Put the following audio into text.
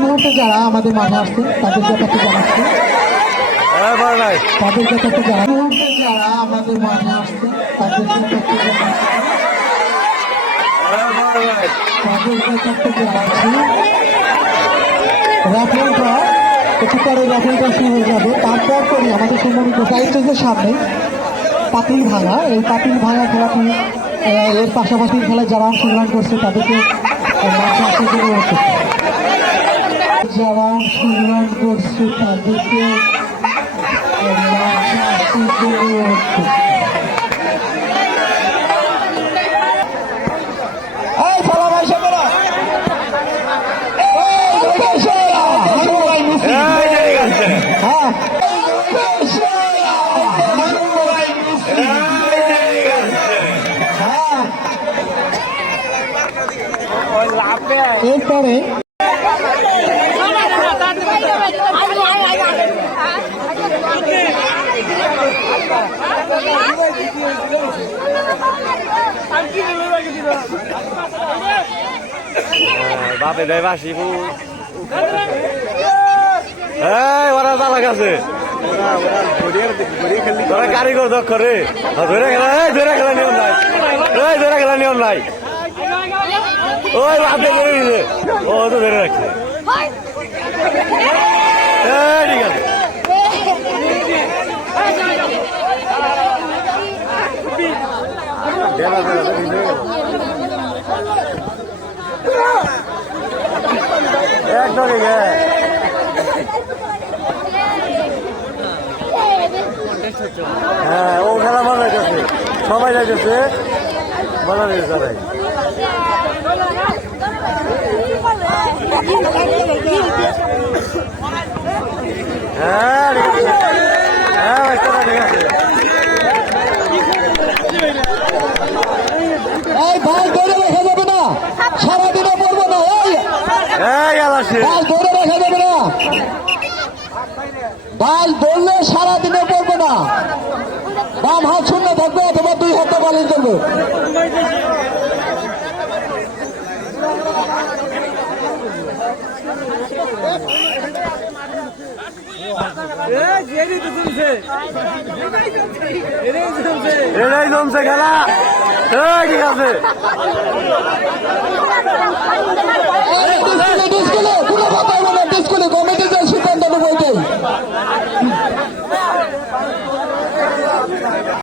মুহূর্তে যারা আমাদের মাঠে আসছে তাদের ব্যাপারটা জানাচ্ছি, তাদের ব্যাপারটা জানা মুহূর্তে যারা আমাদের মাঠে আসছে তাদের ব্যাপারটা জানাচ্ছি। রাফেলটা একটু পরে রাফেলটা শুরু হয়ে যাবে। তারপর করে আমাদের সম্মানিত সাইটের সামনে পাতিল ভাঙা, এই পাতিল ভাঙা খেলাটি এর পাশাপাশি খেলায় যারা অংশগ্রহণ করছে তাদেরকে মাঠে আসার জন্য অনুরোধ করছে। যারা অংশগ্রহণ করছে তাদেরকে মাঠে আসার জন্য অনুরোধ করছে। এরপরে বাপে দেয় বাসি ওরা জ্বালা গেছে তোরা কারিগর দক্ষ রে ধরে খেলা নিয়ম নাই, ধরে খেলা নিয়ম নাই। ওই হাতে করে দিছে, ও তো ধরে রাখছে। ঠিক আছে, একদম হ্যাঁ ও খেলা মজা যাচ্ছে, সবাই যাইতেছে মজা দিয়েছে সবাই। হ্যাঁ হ্যাঁ ঠিক আছে। এই বল ধরে রেখে যাবে না, সারাদিনে পড়বো না। বল ধরে রেখে যাবে না, বল ধরলে সারাদিনে পড়বো না। বাম হাত শূন্য থাকবে অথবা দুই হাতে বলিং করবে। এটাই জমছে খেলা, ঠিক আছে। ডিসকুলে কোনো কথা হবে না, ডিসকুলে কমিটি যে সিদ্ধান্ত নেবে ওইটাই।